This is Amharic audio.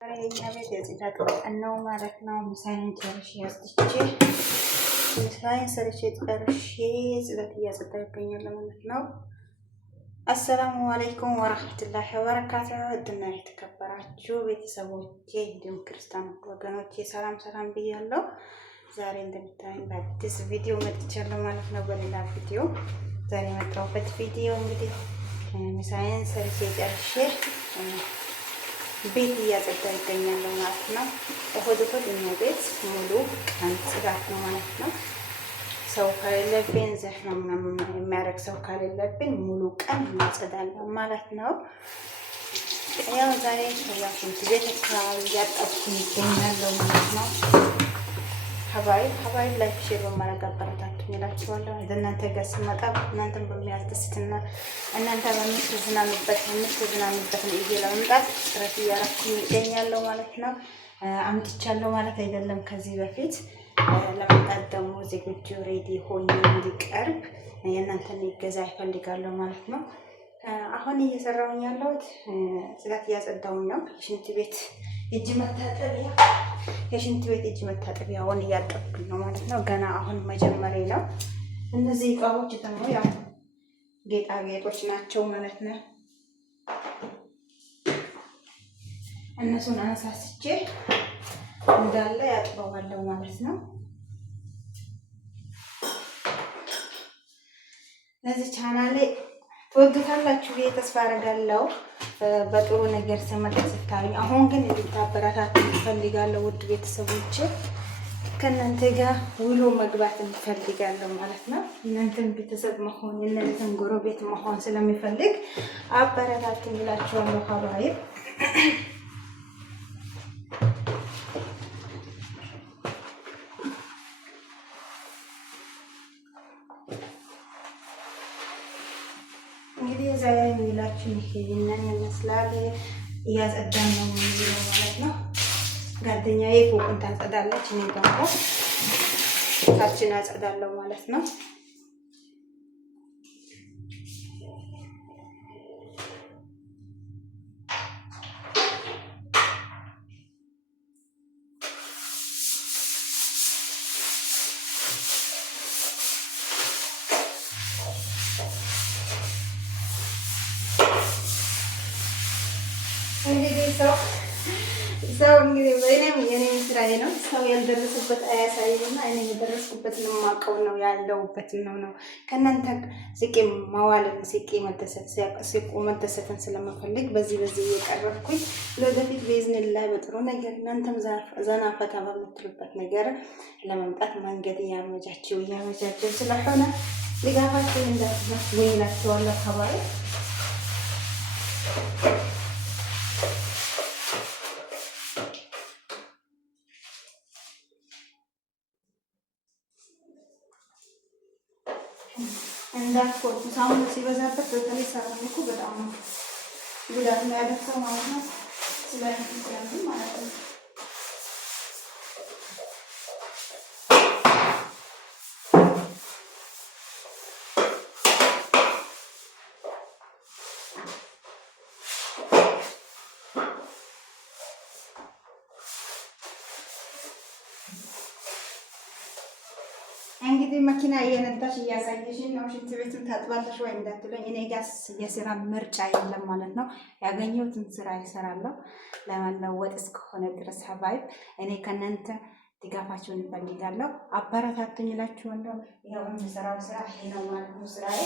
የኛ ቤት የጽዳት ቀን ነው ማለት ነው። ምሳዬን ጨርሼ ወጥቼ ምሳዬን ሰርቼ ጨርሼ ጽዳት እያጸዳሁ እገኛለሁ ማለት ነው። አሰላሙ አለይኩም ወራህመቱላሂ ወበረካቱሁ። ውድና የተከበራችሁ ቤተሰቦቼ እንዲሁም ክርስቲያን ወገኖቼ ሰላም ሰላም ብያለሁ። ዛሬ እንደምታዩኝ በአዲስ ቪዲዮ መጥቻለሁ ማለት ነው። በሌላ ቪዲዮ ዛሬ የመጣሁበት ቪዲዮ እንግዲህ ምሳዬን ሰርቼ ጨርሼ ቤት እያጸዳሁ ይገኛለሁ ማለት ነው። እሁድ እኛ ቤት ሙሉ ቀን ጽዳት ነው ማለት ነው። ሰው ከሌለብን ዘህ ነው ምናምን የሚያደርግ ሰው ከሌለብን ሙሉ ቀን እናጸዳለን ማለት ነው። ያው ዛሬ ሽንት ቤት አካባቢ እያጠብኩኝ ይገኛለሁ ማለት ነው። ሀባይ ላይክ ሼር በማድረግ አበረታቱኝ እላችኋለሁ። እናንተ ጋር ስመጣ እናንተን በሚያስደስትና እናንተ የምትዝናኑበት ይዤ ለመምጣት ጥረት እያደረኩኝ ይገኛለሁ ማለት ነው። አምጥቻለሁ ማለት አይደለም። ከዚህ በፊት ለመምጣት ደግሞ ዝግጁ ሬዲ ሆኜ እንዲቀርብ የእናንተን እገዛ ይፈልጋለሁ ማለት ነው። አሁን እየሰራሁኝ ያለሁት ጽዳት እያጸዳሁኝ ነው። የሽንት ቤት እጅ መታጠቢያውን እያጠብኩኝ ነው ማለት ነው። ገና አሁን መጀመሪያ ነው። እነዚህ እቃዎች ደግሞ ያው ጌጣጌጦች ናቸው ማለት ነው። እነሱን አነሳስቼ እንዳለ ያጥበዋለሁ ማለት ነው። ለዚህ ቻናሌ ትወዱታላችሁ ብዬ ተስፋ አደርጋለሁ። በጥሩ ነገር ስመጣ ስታዩ አሁን ግን እንድታበረታቱ እፈልጋለሁ። ውድ ቤተሰቦቼ ከእናንተ ጋር ውሎ መግባት እንፈልጋለሁ ማለት ነው። እናንተን ቤተሰብ መሆን እናንተን ጎረቤት መሆን ስለሚፈልግ አበረታቱ እላችኋለሁ። ሀባይ እንግዲህ ዛሬ የሚላችሁ ይሄንን ይመስላል። እያጸዳን ነው ማለት ነው። ጓደኛዬ ፎቁን ታጸዳለች፣ እኔ ደግሞ ታችን አጸዳለሁ ማለት ነው። እንግዲህ ሰው እንግዲህ የኔም ስራዬ ነው። ሰው ያልደረሰበት አያሳይምና እኔ የደረስኩበትን የማውቀው ነው ያለሁበትን ነው። ከእናንተ ስቄ መዋልን ስቄ መደሰትን ስለምፈልግ በዚህ እየቀረብኩኝ ለወደፊት በኢዝኒላህ በጥሩ ነገር እናንተም ዘና ፈታ በምትሉበት ነገር ለመምጣት መንገድ እያመቻቸው ስለሆነ ድጋፋችሁ እንዳትነሱ እላችኋለሁ። አካባቢ እንዳትቆጡ። ሳሙና ሲበዛበት በተለይ ሰራሚኩ በጣም ጉዳት እንዳያደርሰው ማለት ነው። ስለዚህ ማለት ነው። እንግዲህ መኪና እየነዳሽ እያሳየሽኝ ነው። ሽንት ቤቱን ታጥባለሽ ወይ እንዳትለኝ፣ እኔ ጋር የስራ ምርጫ የለም ማለት ነው። ያገኘሁትን ስራ ይሰራለሁ ለመለወጥ እስከሆነ ድረስ ሀባይብ እኔ ከእናንተ ድጋፋችሁን እፈልጋለሁ። አበረታቱኝ እላችኋለሁ። ይኸው የምሰራው ስራ ይሄ ነው ማለት ነው ስራዬ።